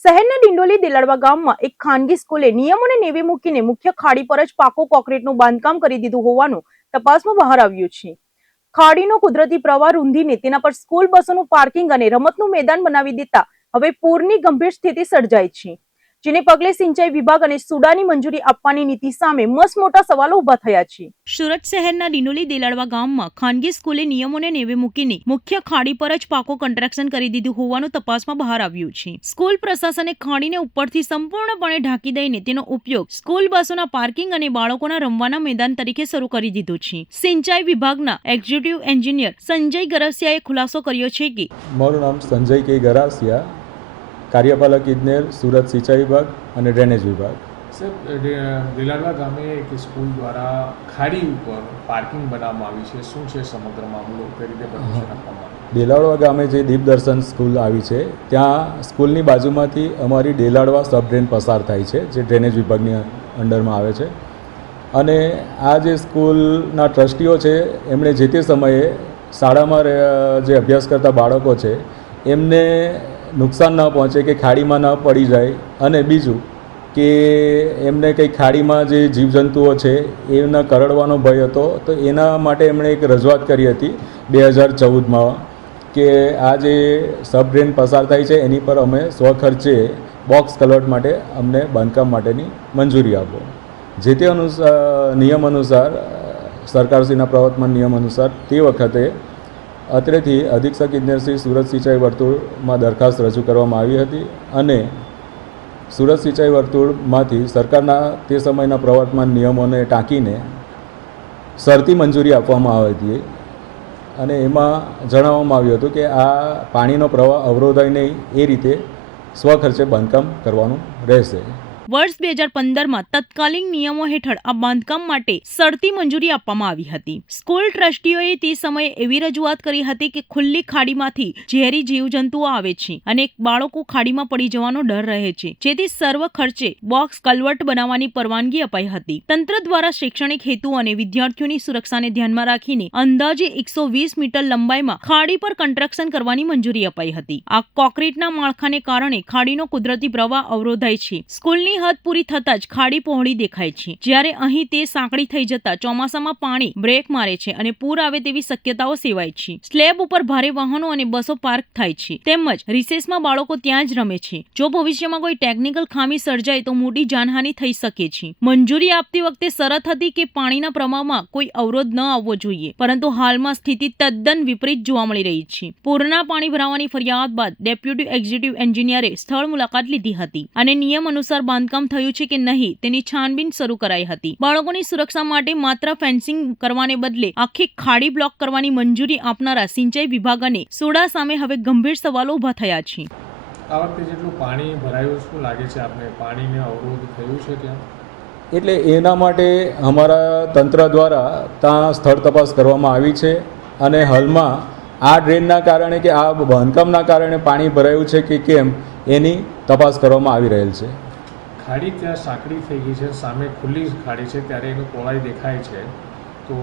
શહેરના ડિંડોલી દેલાડવા ગામમાં એક ખાનગી સ્કૂલે નિયમોને નેવે મૂકીને મુખ્ય ખાડી પર જ પાકો કોન્ક્રીટનું બાંધકામ કરી દીધું હોવાનું તપાસમાં બહાર આવ્યું છે। ખાડીનો કુદરતી પ્રવાહ રૂંધીને તેના પર સ્કૂલ બસોનું પાર્કિંગ અને રમતનું મેદાન બનાવી દેતા હવે પૂરની ગંભીર સ્થિતિ સર્જાઈ છે, જેને પગલે સિંચાઈ વિભાગ અને સુડાની મંજૂરી આપવાની નીતિ સામે મસમોટા સવાલો ઉભા થયા છે। સુરત શહેરના ડિંડોલી દેલાડવા ગામમાં ખાનગી સ્કૂલે નિયમોને નેવે મૂકીને મુખ્ય ખાડી પર જ પાકો કન્સ્ટ્રક્શન કરી દીધું હોવાનું તપાસમાં બહાર આવ્યું છે। સ્કૂલ પ્રશાસને ખાડીને ઉપરથી સંપૂર્ણપણે ઢાંકી દઈને તેનો ઉપયોગ સ્કૂલ બસોના પાર્કિંગ અને બાળકોના રમવાના મેદાન તરીકે શરૂ કરી દીધો છે। સિંચાઈ વિભાગના એક્ઝિક્યુટિવ એન્જિનિયર સંજય ગરાસિયાએ ખુલાસો કર્યો છે કે મારું નામ સંજય કે ગરાસિયા, કાર્યપાલક ઇજનેર, સુરત સિંચાઈ વિભાગ અને ડ્રેનેજ વિભાગ। સર, દેલાડવા ગામે એક સ્કૂલ દ્વારા ખાડી ઉપર પાર્કિંગ બનાવવામાં આવી છે, શું છે સમગ્ર મામલો, કઈ રીતે પરમિશન આપવામાં આવી? દેલાડવા ગામે જે દીપદર્શન સ્કૂલ આવી છે ત્યાં સ્કૂલની બાજુમાંથી અમારી દેલાડવા સબ ડ્રેન પસાર થાય છે, જે ડ્રેનેજ વિભાગની અંડરમાં આવે છે। અને આ જે સ્કૂલના ટ્રસ્ટીઓ છે એમણે જે તે સમયે શાળામાં જે અભ્યાસ કરતા બાળકો છે એમને નુકસાન ન પહોંચે, કે ખાડીમાં ન પડી જાય, અને બીજું કે એમને કંઈ ખાડીમાં જે જીવજંતુઓ છે એના કરડવાનો ભય હતો, તો એના માટે એમણે એક રજૂઆત કરી હતી 2014માં કે આ જે સબ ડ્રેન પસાર થાય છે એની પર અમે સ્વખર્ચે બોક્સ કલવટ માટે અમને બાંધકામ માટેની મંજૂરી આપો। જે તે નિયમ અનુસાર, સરકારશ્રીના પ્રવર્તમાન નિયમ અનુસાર તે વખતે અત્રેથી અધિક્ષક ઇજનેરશ્રી સુરત સિંચાઈ વર્તુળમાં દરખાસ્ત રજૂ કરવામાં આવી હતી, અને સુરત સિંચાઈ વર્તુળમાંથી સરકારના તે સમયના પ્રવર્તમાન નિયમોને ટાંકીને શરતી મંજૂરી આપવામાં આવી હતી, અને એમાં જણાવવામાં આવ્યું હતું કે આ પાણીનો પ્રવાહ અવરોધાય નહીં એ રીતે સ્વખર્ચે બાંધકામ કરવાનું રહેશે। વર્ષ 2015માં તત્કાલીન નિયમો હેઠળ આ બાંધકામ માટે શરતી મંજૂરી આપવામાં આવી હતી। સ્કૂલ ટ્રસ્ટીઓએ તે સમયે એવી રજૂઆત કરી હતી કે ખુલ્લી ખાડીમાંથી ઝેરી જીવજંતુઓ આવે છે અને બાળકો ખાડીમાં પડી જવાનો ડર રહે છે, જેથી સર્વ ખર્ચે બોક્સ કલવટ બનાવવાની પરવાનગી અપાઈ હતી। તંત્ર દ્વારા શૈક્ષણિક હેતુ અને વિદ્યાર્થીઓની સુરક્ષાને ધ્યાનમાં રાખીને અંદાજે 120 મીટર લંબાઈમાં ખાડી પર કન્સ્ટ્રક્શન કરવાની મંજૂરી અપાઈ હતી। આ કોન્ક્રીટના માળખાને કારણે ખાડીનો કુદરતી પ્રવાહ અવરોધાય છે। સ્કૂલની હદ પૂરી થતા જ ખાડી પહોળી દેખાય છે, જ્યારે અહીં તે સાંકડી થઈ જતા ચોમાસામાં પાણી બ્રેક મારે છે અને પૂર આવે તેવી શક્યતાઓ સેવાય છે। સ્લેબ ઉપર ભારે વાહનો અને બસો પાર્ક થાય છે, તેમજ રિસેસમાં બાળકો ત્યાં જ રમે છે। જો ભવિષ્યમાં કોઈ ટેકનિકલ ખામી સર્જાય તો મોટી જાનહાનિ થઈ શકે છે। મંજૂરી આપતી વખતે શરત હતી કે પાણીના પ્રવાહમાં કોઈ અવરોધ ન આવવો જોઈએ, પરંતુ હાલમાં સ્થિતિ તદ્દન વિપરીત જોવા મળી રહી છે। પૂરના પાણી ભરાવાની ફરિયાદ બાદ ડેપ્યુટી એક્ઝિક્યુટિવ એન્જિનિયરે સ્થળ મુલાકાત લીધી હતી અને નિયમ અનુસાર બાંધકામ થયું છે કે નહીં તેની છાનબીન શરૂ કરાઈ હતી। બાળકોની સુરક્ષા માટે માત્ર ફેન્સિંગ કરવાને બદલે આખી ખાડી બ્લોક કરવાની મંજૂરી આપનારા સિંચાઈ વિભાગ અને સોડા સામે હવે ગંભીર સવાલો ઉભા થયા છે। આ વખતે જેટલું પાણી ભરાયું, શું લાગે છે આપને, પાણીને અવરોધ થયું છે ત્યાં? એટલે એના માટે અમારા તંત્ર દ્વારા ત્યાં સ્થળ તપાસ કરવામાં આવી છે, અને હાલમાં આ ડ્રેનના કારણે કે આ બાંધકામના કારણે પાણી ભરાયું છે કે કેમ એની તપાસ કરવામાં આવી રહેલ છે। ખાડી ત્યાં સાંકડી થઈ ગઈ છે, સામે ખુલ્લી ખાડી છે, ત્યારે એનું પહોળાઈ દેખાય છે, તો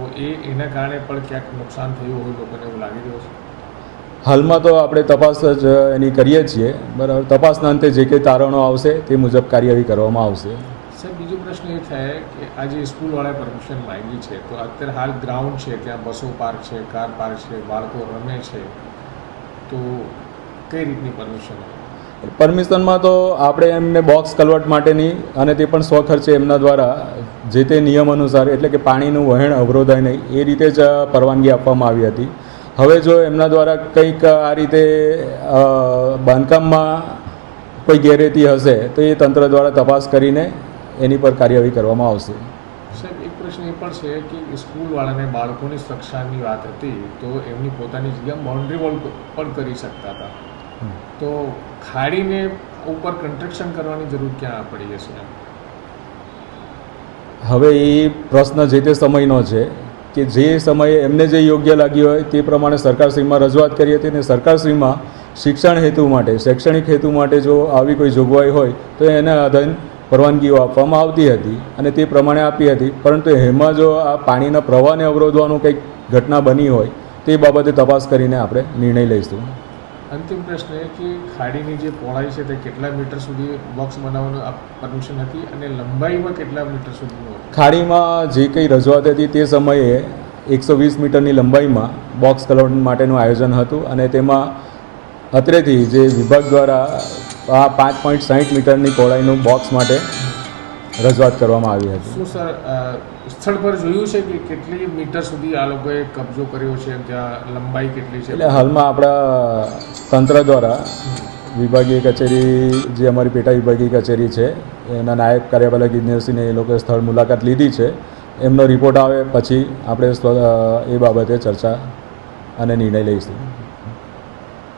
એના કારણે પણ ક્યાંક નુકસાન થયું હોય લોકોને એવું લાગી રહ્યું છે? હાલમાં તો આપણે તપાસ જ એની કરીએ છીએ, બરાબર। તપાસના અંતે જે કંઈ તારણો આવશે તે મુજબ કાર્યવાહી કરવામાં આવશે। સર, બીજો પ્રશ્ન એ થાય કે આ જે સ્કૂલવાળાએ પરમિશન માંગી છે, તો અત્યારે હાલ ગ્રાઉન્ડ છે, ત્યાં બસો પાર્ક છે, કાર પાર્ક છે, બાળકો રમે છે, તો કઈ રીતની પરમિશન? પરમિશનમાં તો આપણે એમને બોક્સ કલવટ માટેની, અને તે પણ સ્વખર્ચે એમના દ્વારા જે તે નિયમ અનુસાર, એટલે કે પાણીનું વહેણ અવરોધાય નહીં એ રીતે જ પરવાનગી આપવામાં આવી હતી। હવે જો એમના દ્વારા કંઈક આ રીતે બાંધકામમાં કોઈ ગેરરીતિ હશે તો એ તંત્ર દ્વારા તપાસ કરીને એની પર કાર્યવાહી કરવામાં આવશે। સાહેબ, એક પ્રશ્ન એ પણ છે કે સ્કૂલવાળાને બાળકોની સુરક્ષાની વાત હતી, તો એમની પોતાની જગ્યા બાઉન્ડ્રી વોલ પણ કરી શકતા હતા, તો ખાડીને ઉપર કન્સ્ટ્રક્શન કરવાની જરૂર ક્યાં પડી જશે? હવે એ પ્રશ્ન જે તે સમયનો છે કે જે સમયે એમને જે યોગ્ય લાગ્યું હોય તે પ્રમાણે સરકારશ્રીમાં રજૂઆત કરી હતી, અને સરકારશ્રીમાં શિક્ષણ હેતુ માટે, શૈક્ષણિક હેતુ માટે જો આવી કોઈ જોગવાઈ હોય તો એના આધારે પરવાનગીઓ આપવામાં આવતી હતી, અને તે પ્રમાણે આપી હતી। પરંતુ એમાં જો આ પાણીના પ્રવાહને અવરોધવાનું કંઈક ઘટના બની હોય તે બાબતે તપાસ કરીને આપણે નિર્ણય લઈશું। અંતિમ પ્રશ્ન એ કે ખાડીની જે પહોળાઈ છે તે કેટલા મીટર સુધી બોક્સ બનાવવાનું પરમિશન હતી અને લંબાઈમાં કેટલા મીટર સુધીનું હતું? ખાડીમાં જે કંઈ રજૂઆત હતી તે સમયે 120 મીટરની લંબાઈમાં બોક્સ કલર માટેનું આયોજન હતું અને તેમાં અત્રેથી જે વિભાગ દ્વારા આ 5.60 મીટરની પહોળાઈનું બોક્સ માટે રજૂઆત કરવામાં આવી હતી. શું સર સ્થળ પર જોયું છે કે કેટલી મીટર સુધી આ લોકોએ કબજો કર્યો છે, ત્યાં લંબાઈ કેટલી છે? એટલે હાલમાં આપણા તંત્ર દ્વારા વિભાગીય કચેરી જે અમારી પેટા વિભાગીય કચેરી છે એના નાયબ કાર્યપાલક ઇજનેરશ્રીને એ લોકોએ સ્થળ મુલાકાત લીધી છે. એમનો રિપોર્ટ આવે પછી આપણે એ બાબતે ચર્ચા અને નિર્ણય લઈશું.